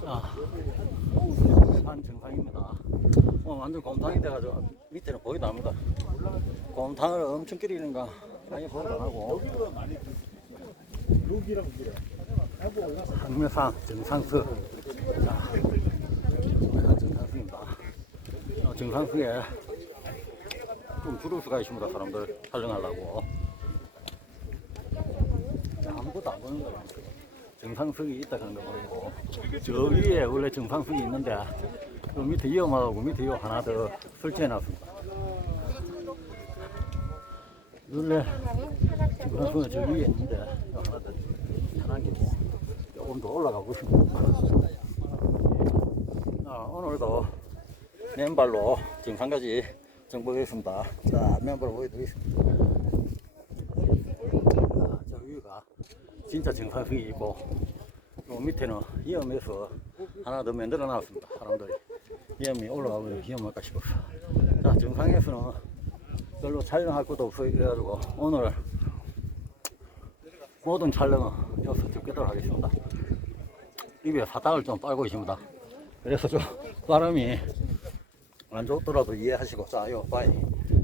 자, 산 정상입니다. 어, 완전 곰탕이 돼가지고 밑에는 안 합니다. 곰탕을 엄청 끓이는가 아예 보이도 안 하고. 항매산 정상수. 자, 항매산 정상수입니다. 어, 정상수에 좀 줄을 수가 있습니다. 사람들 촬영하려고. 자, 아무것도 안 보는 거예요. 정상석이 있다 그런 거 보이고 저 위에 원래 정상석이 있는데 그 밑에 위험하고 밑에 요 하나 더 설치해 놨습니다. 원래 정상석은 저 위에 있는데 요 하나 더 편한 게 조금 더 올라가고 싶습니다. 아, 오늘도 맨발로 정상까지 정복했습니다. 자, 맨발로 보여드리겠습니다. 아, 저 위가 진짜 정상성이 있고 요 밑에는 위험해서 하나 더 만들어 놨습니다 사람들이. 위험이 올라가고 위험할까 싶어서. 자 정상에서는 별로 촬영할 것도 없어 그래가지고 오늘 모든 촬영은 여기서 접겠도록 하겠습니다. 입에 사탕을 좀 빨고 있습니다. 그래서 좀 바람이 안 좋더라도 이해하시고 자요 바이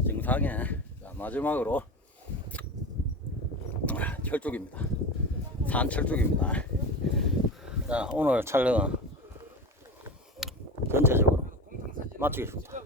정상에 자, 마지막으로 철쭉입니다. 산 철쭉입니다. 자, 오늘 촬영은 전체적으로 마치겠습니다.